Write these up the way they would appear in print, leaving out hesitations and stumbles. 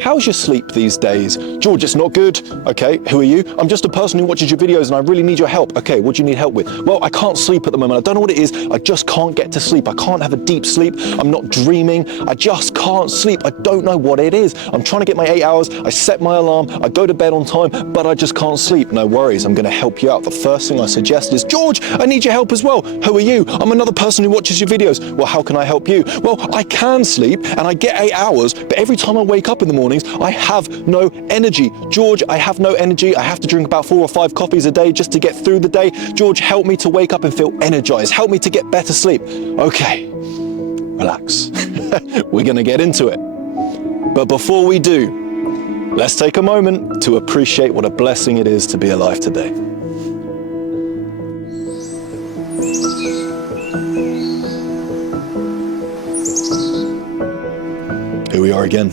How's your sleep these days? George, it's not good. Okay, who are you? I'm just a person who watches your videos and I really need your help. Okay, what do you need help with? Well, I can't sleep at the moment. I don't know what it is. I just can't get to sleep. I can't have a deep sleep. I'm not dreaming. I just can't sleep. I don't know what it is. I'm trying to get my 8 hours. I set my alarm. I go to bed on time, but I just can't sleep. No worries. I'm going to help you out. The first thing I suggest is, George, I need your help as well. Who are you? I'm another person who watches your videos. Well, how can I help you? Well, I can sleep and I get 8 hours, but every time I wake up in the mornings, I have no energy. George, I have no energy. I have to drink about 4 or 5 coffees a day just to get through the day. George, help me to wake up and feel energized. Help me to get better sleep. Okay, relax. We're going to get into it. But before we do, let's take a moment to appreciate what a blessing it is to be alive today. Here we are again.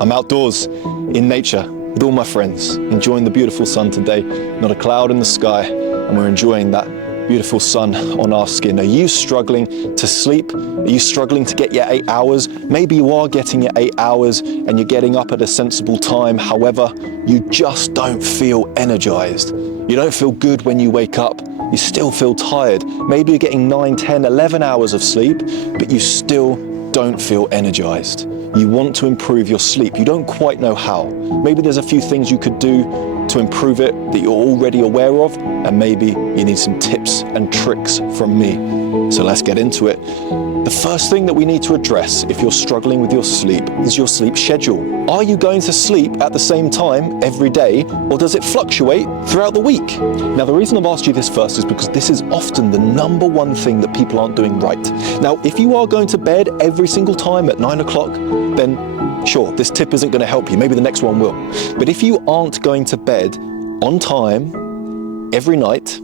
I'm outdoors in nature with all my friends, enjoying the beautiful sun today. Not a cloud in the sky, and we're enjoying that beautiful sun on our skin. Are you struggling to sleep? Are you struggling to get your 8 hours? Maybe you are getting your 8 hours and you're getting up at a sensible time. However, you just don't feel energized. You don't feel good when you wake up. You still feel tired. Maybe you're getting 9, 10, 11 hours of sleep, but you still don't feel energized. You want to improve your sleep. You don't quite know how. Maybe there's a few things you could do to improve it that you're already aware of, and maybe you need some tips and tricks from me. So let's get into it. The first thing that we need to address if you're struggling with your sleep is your sleep schedule. Are you going to sleep at the same time every day, or does it fluctuate throughout the week? Now, the reason I've asked you this first is because this is often the number one thing that people aren't doing right. Now, if you are going to bed every single time at 9 o'clock, then sure, this tip isn't going to help you. Maybe the next one will. But if you aren't going to bed on time every night,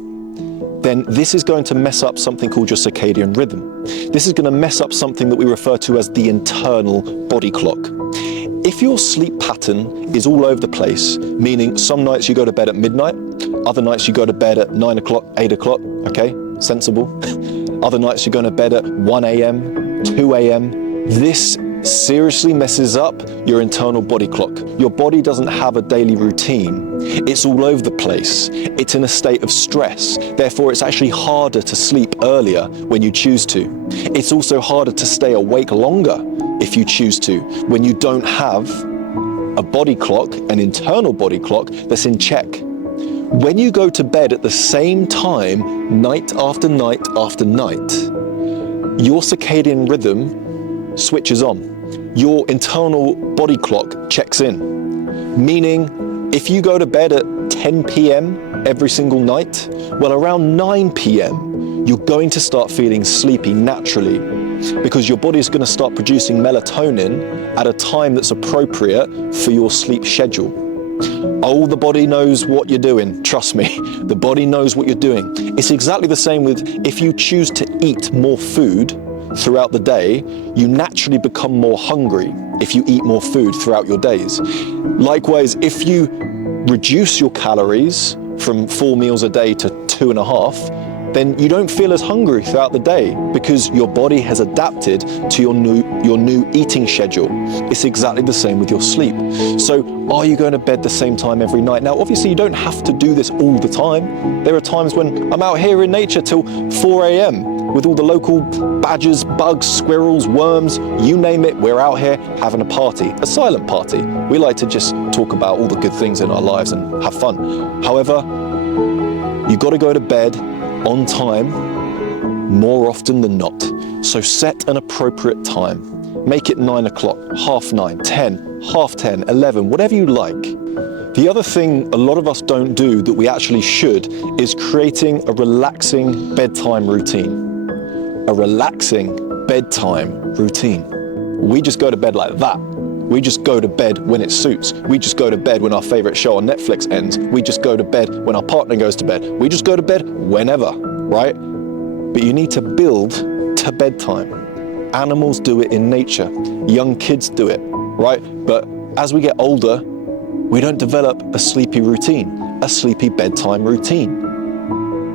then this is going to mess up something called your circadian rhythm. This is going to mess up something that we refer to as the internal body clock. If your sleep pattern is all over the place, meaning some nights you go to bed at midnight, other nights you go to bed at 9 o'clock, 8 o'clock, okay, sensible. Other nights you're going to bed at 1 a.m., 2 a.m., this seriously messes up your internal body clock. Your body doesn't have a daily routine. It's all over the place. It's in a state of stress. Therefore, it's actually harder to sleep earlier when you choose to. It's also harder to stay awake longer if you choose to, when you don't have a body clock, an internal body clock that's in check. When you go to bed at the same time, night after night after night, your circadian rhythm switches on. Your internal body clock checks in. Meaning, if you go to bed at 10 p.m. every single night, well, around 9 p.m., you're going to start feeling sleepy naturally, because your body is going to start producing melatonin at a time that's appropriate for your sleep schedule. Oh, the body knows what you're doing. Trust me, the body knows what you're doing. It's exactly the same with if you choose to eat more food throughout the day, you naturally become more hungry if you eat more food throughout your days. Likewise, if you reduce your calories from 4 meals a day to 2.5, then you don't feel as hungry throughout the day because your body has adapted to your new eating schedule. It's exactly the same with your sleep. So are you going to bed the same time every night? Now, obviously you don't have to do this all the time. There are times when I'm out here in nature till 4 a.m. with all the local badgers, bugs, squirrels, worms, you name it, we're out here having a party, a silent party. We like to just talk about all the good things in our lives and have fun. However, you've got to go to bed on time more often than not. So set an appropriate time. Make it 9 o'clock, 9:30, 10, 10:30, 11, whatever you like. The other thing a lot of us don't do that we actually should is creating a relaxing bedtime routine. A relaxing bedtime routine. We just go to bed like that. We just go to bed when it suits. We just go to bed when our favorite show on Netflix ends. We just go to bed when our partner goes to bed. We just go to bed whenever, right? But you need to build to bedtime. Animals do it in nature. Young kids do it, right? But as we get older, we don't develop a sleepy routine, a sleepy bedtime routine.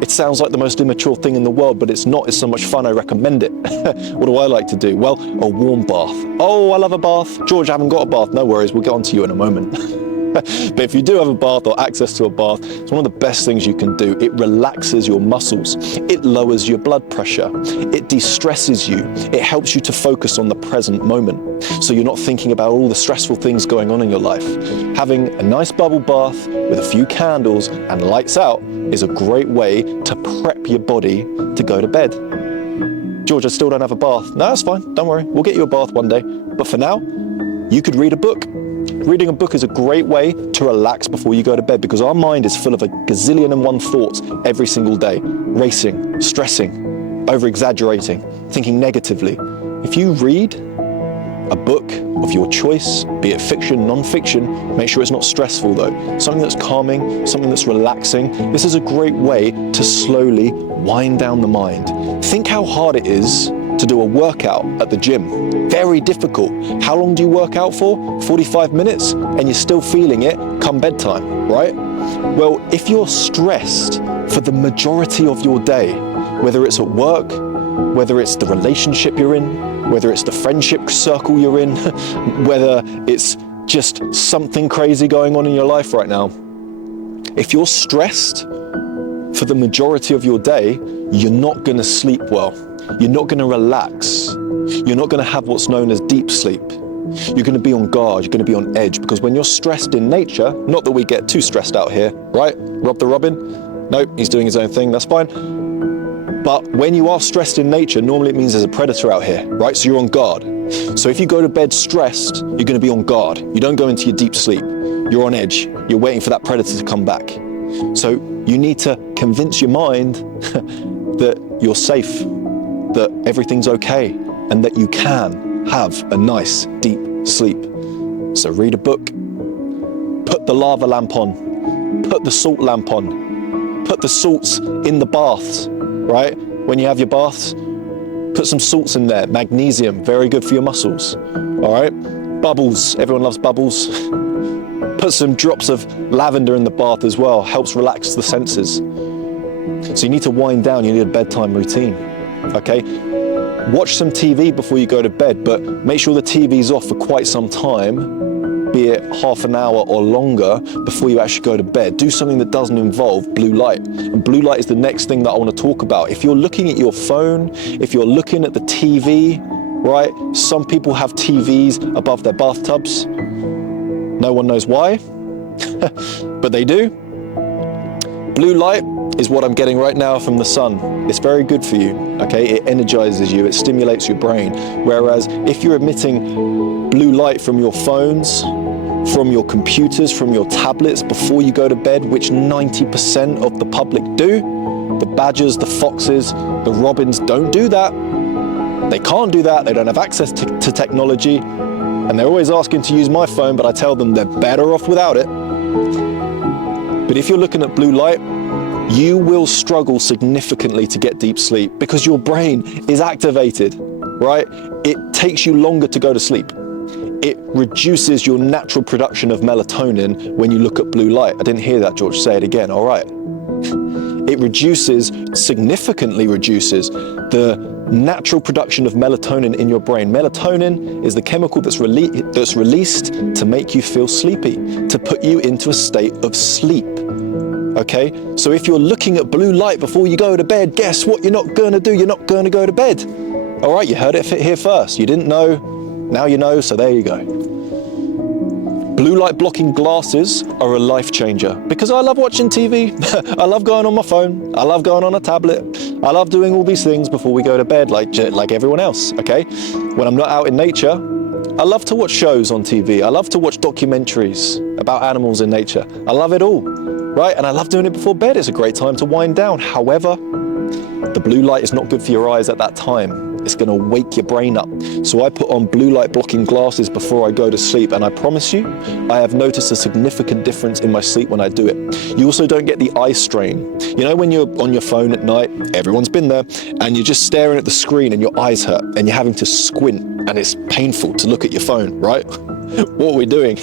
It sounds like the most immature thing in the world, but it's not. It's so much fun, I recommend it. What do I like to do? Well, a warm bath. Oh, I love a bath. George, I haven't got a bath. No worries, we'll get on to you in a moment. But if you do have a bath or access to a bath, it's one of the best things you can do. It relaxes your muscles. It lowers your blood pressure. It de-stresses you. It helps you to focus on the present moment. So you're not thinking about all the stressful things going on in your life. Having a nice bubble bath with a few candles and lights out is a great way to prep your body to go to bed. George, I still don't have a bath. No, that's fine. Don't worry. We'll get you a bath one day. But for now, you could read a book. Reading a book is a great way to relax before you go to bed, because our mind is full of a gazillion and one thoughts every single day. Racing, stressing, over-exaggerating, thinking negatively. If you read a book of your choice, be it fiction, non-fiction, make sure it's not stressful though. Something that's calming, something that's relaxing. This is a great way to slowly wind down the mind. Think how hard it is to do a workout at the gym. Very difficult. How long do you work out for? 45 minutes, and you're still feeling it come bedtime, right? Well, if you're stressed for the majority of your day, whether it's at work, whether it's the relationship you're in, whether it's the friendship circle you're in, whether it's just something crazy going on in your life right now, if you're stressed for the majority of your day, you're not going to sleep well. You're not going to relax. You're not going to have what's known as deep sleep. You're going to be on guard. You're going to be on edge, because when you're stressed in nature, not that we get too stressed out here, right? Rob the Robin? Nope, he's doing his own thing. That's fine. But when you are stressed in nature, normally it means there's a predator out here, right? So you're on guard. So if you go to bed stressed, you're going to be on guard. You don't go into your deep sleep. You're on edge. You're waiting for that predator to come back. So you need to convince your mind that you're safe, that everything's okay, and that you can have a nice deep sleep. So read a book, put the lava lamp on, put the salt lamp on, put the salts in the baths, right? When you have your baths, put some salts in there. Magnesium, very good for your muscles, all right? Bubbles, everyone loves bubbles. Put some drops of lavender in the bath as well, helps relax the senses. So you need to wind down, you need a bedtime routine. Okay, watch some TV before you go to bed, but make sure the TV's off for quite some time, be it half an hour or longer, before you actually go to bed. Do something that doesn't involve blue light. And blue light is the next thing that I want to talk about. If you're looking at your phone, if you're looking at the TV, right? Some people have TVs above their bathtubs. No one knows why, but they do. Blue light is what I'm getting right now from the sun. It's very good for you, okay? It energizes you, it stimulates your brain. Whereas if you're emitting blue light from your phones, from your computers, from your tablets before you go to bed, which 90% of the public do, the badgers, the foxes, the robins don't do that. They can't do that, they don't have access to technology, and they're always asking to use my phone, but I tell them they're better off without it. But if you're looking at blue light, you will struggle significantly to get deep sleep because your brain is activated, right? It takes you longer to go to sleep. It reduces your natural production of melatonin when you look at blue light. I didn't hear that, George. Say it again. All right. It significantly reduces the natural production of melatonin in your brain. Melatonin is the chemical that's released to make you feel sleepy, to put you into a state of sleep. Okay, so if you're looking at blue light before you go to bed, guess what you're not going to do? You're not going to go to bed. All right, you heard it here first. You didn't know, now you know, so there you go. Blue light blocking glasses are a life changer because I love watching TV. I love going on my phone. I love going on a tablet. I love doing all these things before we go to bed like everyone else, okay? When I'm not out in nature, I love to watch shows on TV. I love to watch documentaries about animals in nature. I love it all, right? And I love doing it before bed. It's a great time to wind down. However, the blue light is not good for your eyes at that time. It's going to wake your brain up. So I put on blue light blocking glasses before I go to sleep, and I promise you, I have noticed a significant difference in my sleep when I do it. You also don't get the eye strain. You know when you're on your phone at night, everyone's been there, and you're just staring at the screen and your eyes hurt and you're having to squint and it's painful to look at your phone, right? What are we doing?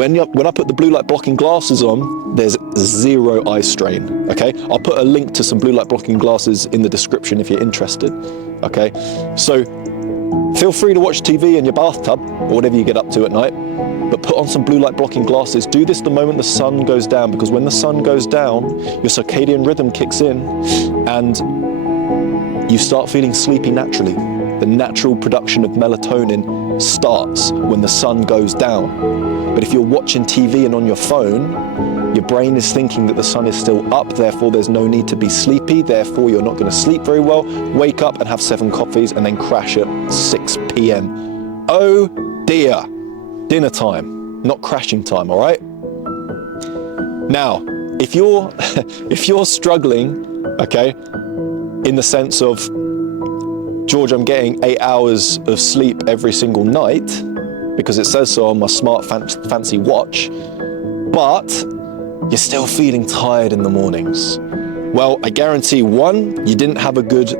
When I put the blue light blocking glasses on, there's zero eye strain, okay? I'll put a link to some blue light blocking glasses in the description if you're interested, okay? So feel free to watch TV in your bathtub or whatever you get up to at night, but put on some blue light blocking glasses. Do this the moment the sun goes down, because when the sun goes down, your circadian rhythm kicks in and you start feeling sleepy naturally. The natural production of melatonin starts when the sun goes down. But if you're watching TV and on your phone, your brain is thinking that the sun is still up, therefore there's no need to be sleepy, therefore you're not going to sleep very well. Wake up and have 7 coffees and then crash at 6 p.m. Oh dear. Dinner time, not crashing time, all right? Now, if you're struggling, okay, in the sense of, George, I'm getting 8 hours of sleep every single night because it says so on my smart fancy watch, but you're still feeling tired in the mornings. Well, I guarantee 1, you didn't have a good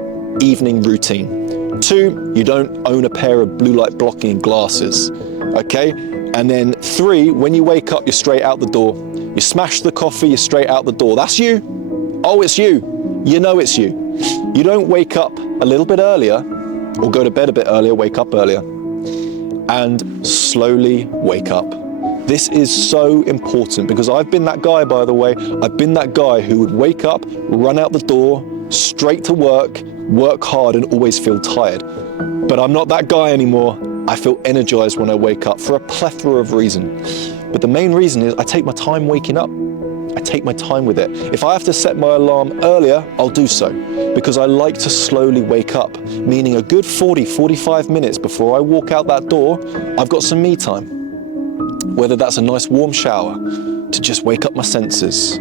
evening routine. 2, you don't own a pair of blue light blocking glasses, okay? And then 3, when you wake up, you're straight out the door. You smash the coffee, you're straight out the door. That's you. Oh, it's you. You know it's you. You don't wake up a little bit earlier or go to bed a bit earlier, wake up earlier, and slowly wake up. This is so important because I've been that guy, by the way. I've been that guy who would wake up, run out the door, straight to work hard and always feel tired. But I'm not that guy anymore. I feel energized when I wake up for a plethora of reasons. But the main reason is I take my time waking up. I take my time with it. If I have to set my alarm earlier, I'll do so because I like to slowly wake up, meaning a good 45 minutes before I walk out that door, I've got some me time. Whether that's a nice warm shower to just wake up my senses,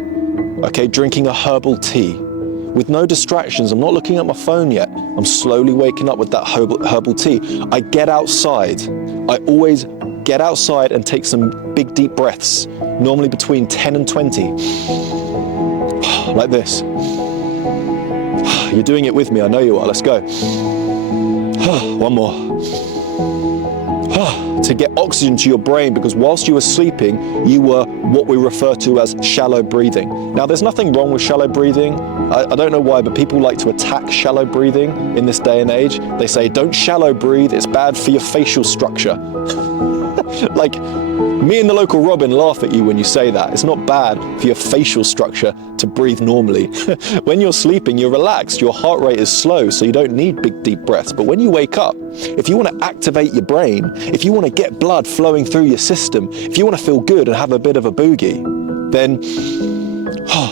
okay, drinking a herbal tea with no distractions. I'm not looking at my phone yet. I'm slowly waking up with that herbal tea. I get outside. I always get outside and take some big deep breaths, normally between 10 and 20, like this. You're doing it with me, I know you are, let's go. One more. To get oxygen to your brain, because whilst you were sleeping, you were what we refer to as shallow breathing. Now, there's nothing wrong with shallow breathing. I don't know why, but people like to attack shallow breathing in this day and age. They say, don't shallow breathe, it's bad for your facial structure. Like, me and the local Robin laugh at you when you say that. It's not bad for your facial structure to breathe normally. When you're sleeping, you're relaxed, your heart rate is slow, so you don't need big, deep breaths. But when you wake up, if you want to activate your brain, if you want to get blood flowing through your system, if you want to feel good and have a bit of a boogie, then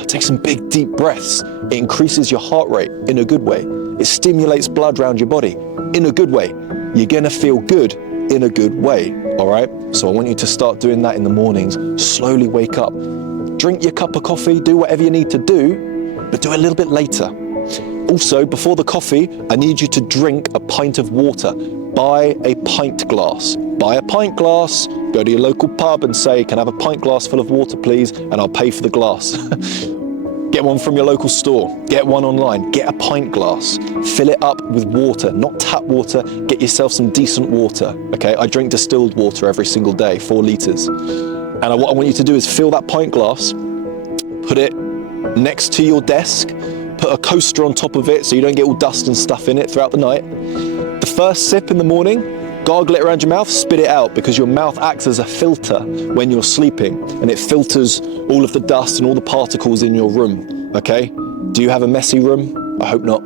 take some big, deep breaths. It increases your heart rate in a good way. It stimulates blood around your body in a good way. You're going to feel good in a good way, all right? So I want you to start doing that in the mornings. Slowly wake up. Drink your cup of coffee, do whatever you need to do, but do it a little bit later. Also, before the coffee, I need you to drink a pint of water. Buy a pint glass. Buy a pint glass, go to your local pub and say, can I have a pint glass full of water, please? And I'll pay for the glass. Get one from your local store, get one online, get a pint glass, fill it up with water, not tap water, get yourself some decent water, okay? I drink distilled water every single day, 4 litres. And what I want you to do is fill that pint glass, put it next to your desk, put a coaster on top of it so you don't get all dust and stuff in it throughout the night. The first sip in the morning, gargle it around your mouth, spit it out, because your mouth acts as a filter when you're sleeping, and it filters all of the dust and all the particles in your room, okay? Do you have a messy room? I hope not.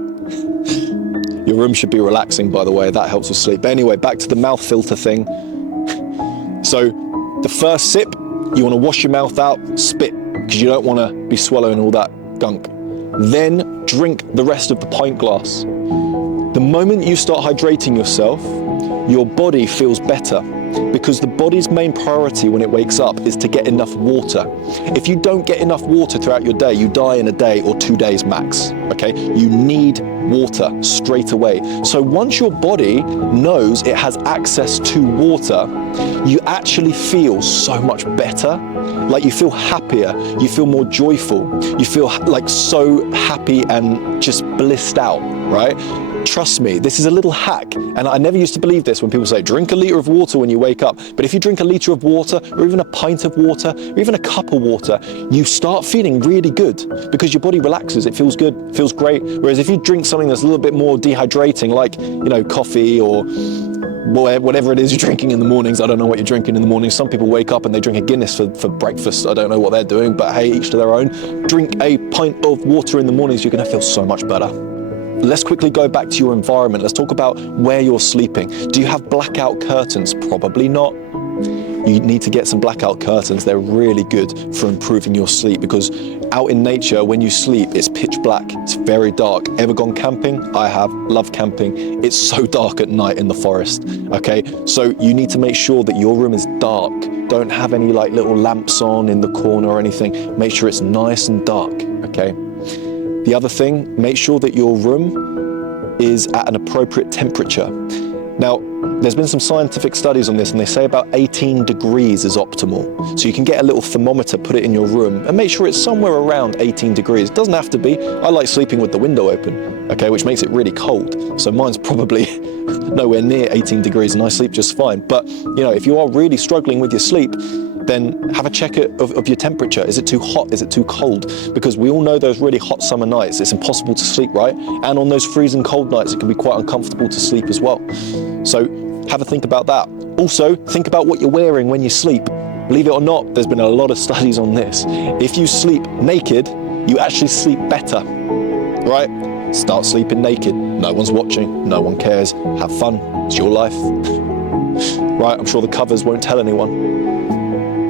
Your room should be relaxing, by the way, that helps with sleep. But anyway, back to the mouth filter thing. So the first sip, you want to wash your mouth out, spit, because you don't want to be swallowing all that gunk. Then drink the rest of the pint glass. The moment you start hydrating yourself, your body feels better, because the body's main priority when it wakes up is to get enough water. If you don't get enough water throughout your day, you die in a day or 2 days max, okay? You need water straight away. So once your body knows it has access to water, you actually feel so much better. Like, you feel happier, you feel more joyful, you feel like so happy and just blissed out, right? trust me, this is a little hack. And I never used to believe this when people say, drink a litre of water when you wake up. But if you drink a litre of water, or even a pint of water, or even a cup of water, you start feeling really good because your body relaxes. It feels good, it feels great. Whereas if you drink something that's a little bit more dehydrating, like, coffee or whatever it is you're drinking in the mornings. I don't know what you're drinking in the mornings. Some people wake up and they drink a Guinness for breakfast. I don't know what they're doing, but hey, each to their own. Drink a pint of water in the mornings. You're going to feel so much better. Let's quickly go back to your environment. Let's talk about where you're sleeping. Do you have blackout curtains? Probably not. You need to get some blackout curtains. They're really good for improving your sleep because out in nature, when you sleep, it's pitch black. It's very dark. Ever gone camping? I have. Love camping. It's so dark at night in the forest. Okay, so you need to make sure that your room is dark. Don't have any like little lamps on in the corner or anything. Make sure it's nice and dark. Okay. The other thing, make sure that your room is at an appropriate temperature. Now, there's been some scientific studies on this and they say about 18 degrees is optimal. So you can get a little thermometer, put it in your room and make sure it's somewhere around 18 degrees. It doesn't have to be. I like sleeping with the window open, okay, which makes it really cold. So mine's probably nowhere near 18 degrees and I sleep just fine. But, if you are really struggling with your sleep, then have a check of your temperature. Is it too hot? Is it too cold? Because we all know those really hot summer nights, it's impossible to sleep, right? And on those freezing cold nights, it can be quite uncomfortable to sleep as well. So have a think about that. Also, think about what you're wearing when you sleep. Believe it or not, there's been a lot of studies on this. If you sleep naked, you actually sleep better, right? Start sleeping naked. No one's watching, no one cares. Have fun, it's your life. Right, I'm sure the covers won't tell anyone.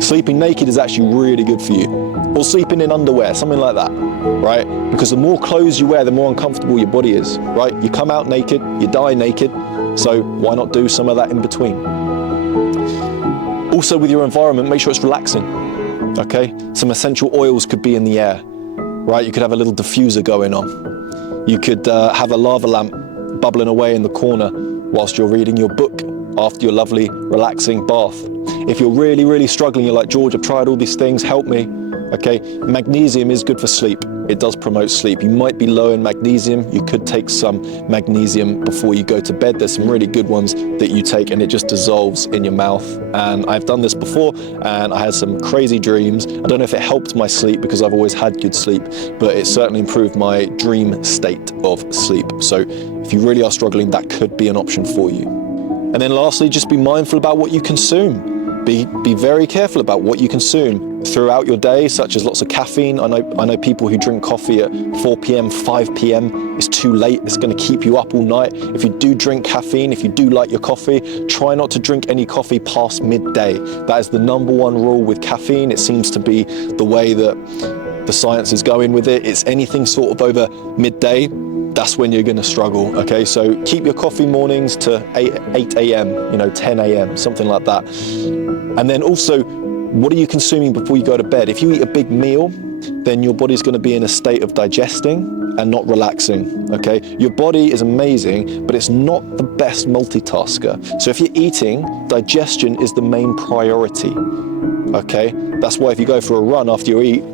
Sleeping naked is actually really good for you. Or sleeping in underwear, something like that, right? Because the more clothes you wear, the more uncomfortable your body is, right? You come out naked, you die naked, so why not do some of that in between? Also with your environment, make sure it's relaxing, okay? Some essential oils could be in the air, right? You could have a little diffuser going on. You could have a lava lamp bubbling away in the corner whilst you're reading your book after your lovely, relaxing bath. If you're really, really struggling, you're like, George, I've tried all these things, help me. Okay, magnesium is good for sleep. It does promote sleep. You might be low in magnesium. You could take some magnesium before you go to bed. There's some really good ones that you take and it just dissolves in your mouth. And I've done this before and I had some crazy dreams. I don't know if it helped my sleep because I've always had good sleep, but it certainly improved my dream state of sleep. So if you really are struggling, that could be an option for you. And then lastly, just be mindful about what you consume. Be very careful about what you consume throughout your day, such as lots of caffeine. I know people who drink coffee at 4 p.m, 5 p.m. It's too late. It's going to keep you up all night. If you do drink caffeine, if you do like your coffee, try not to drink any coffee past midday. That is the number one rule with caffeine. It seems to be the way that the science is going with it. It's anything sort of over midday, that's when you're going to struggle, okay? So keep your coffee mornings to 8 a.m, 10 a.m, something like that. And then also, what are you consuming before you go to bed? If you eat a big meal, then your body's going to be in a state of digesting and not relaxing, okay? Your body is amazing, but it's not the best multitasker. So if you're eating, digestion is the main priority, okay? That's why if you go for a run after you eat,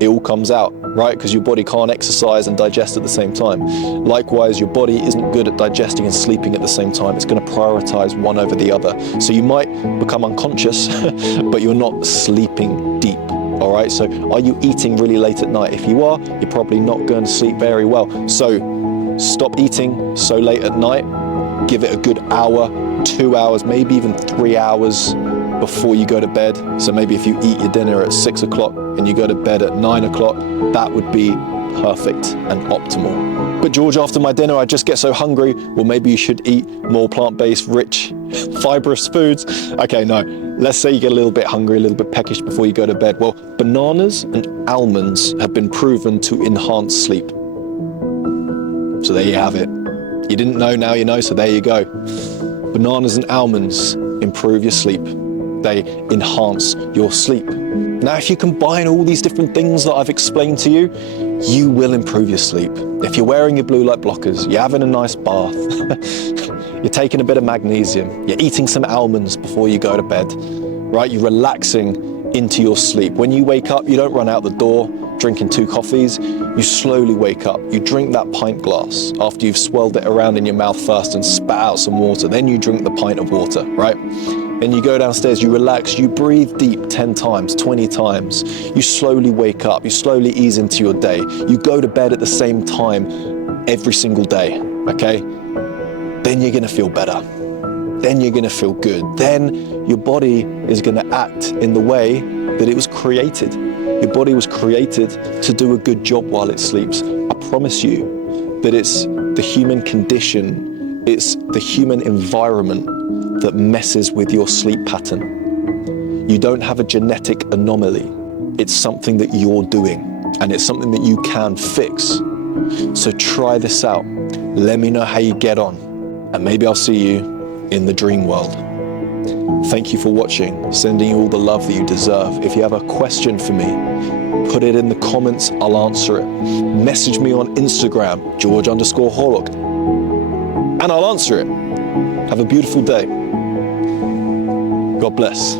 it all comes out, right? Because your body can't exercise and digest at the same time. Likewise, your body isn't good at digesting and sleeping at the same time. It's going to prioritize one over the other. So you might become unconscious, but you're not sleeping deep. All right, so are you eating really late at night? If you are, you're probably not going to sleep very well. So stop eating so late at night. Give it a good hour, 2 hours, maybe even 3 hours before you go to bed. So maybe if you eat your dinner at 6 o'clock and you go to bed at 9 o'clock, that would be perfect and optimal. But George, after my dinner, I just get so hungry. Well, maybe you should eat more plant-based, rich, fibrous foods. Okay, no. Let's say you get a little bit hungry, a little bit peckish before you go to bed. Well, bananas and almonds have been proven to enhance sleep. So there you have it. You didn't know, now you know, so there you go. Bananas and almonds improve your sleep. They enhance your sleep. Now, if you combine all these different things that I've explained to you, you will improve your sleep. If you're wearing your blue light blockers, you're having a nice bath, you're taking a bit of magnesium, you're eating some almonds before you go to bed, right? You're relaxing into your sleep. When you wake up, you don't run out the door, drinking 2 coffees, you slowly wake up. You drink that pint glass after you've swirled it around in your mouth first and spat out some water. Then you drink the pint of water, right? Then you go downstairs, you relax, you breathe deep 10 times, 20 times. You slowly wake up, you slowly ease into your day. You go to bed at the same time every single day, okay? Then you're gonna feel better. Then you're gonna feel good. Then your body is gonna act in the way that it was created. Your body was created to do a good job while it sleeps. I promise you that it's the human condition, it's the human environment that messes with your sleep pattern. You don't have a genetic anomaly. It's something that you're doing, and it's something that you can fix. So try this out. Let me know how you get on, and maybe I'll see you in the dream world. Thank you for watching, sending you all the love that you deserve. If you have a question for me, put it in the comments, I'll answer it. Message me on Instagram, George_Horlock, and I'll answer it. Have a beautiful day. God bless.